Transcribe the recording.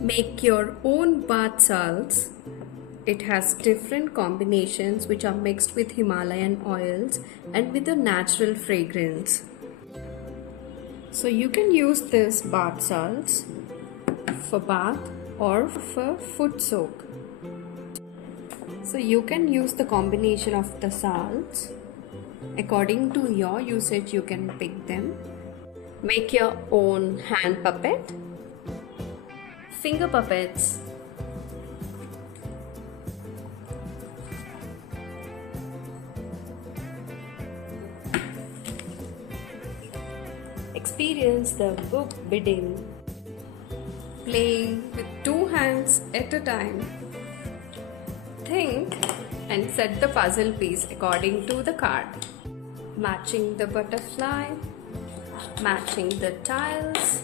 Make your own bath salts. It has different combinations which are mixed with Himalayan oils and with a natural fragrance. So you can use this bath salts for bath or for foot soak. So you can use the combination of the salts. According to your usage, you can pick them. Make your own hand puppet, finger puppets, experience the book bidding, playing with two hands at a time. Think and set the puzzle piece according to the card. Matching the butterfly, matching the tiles.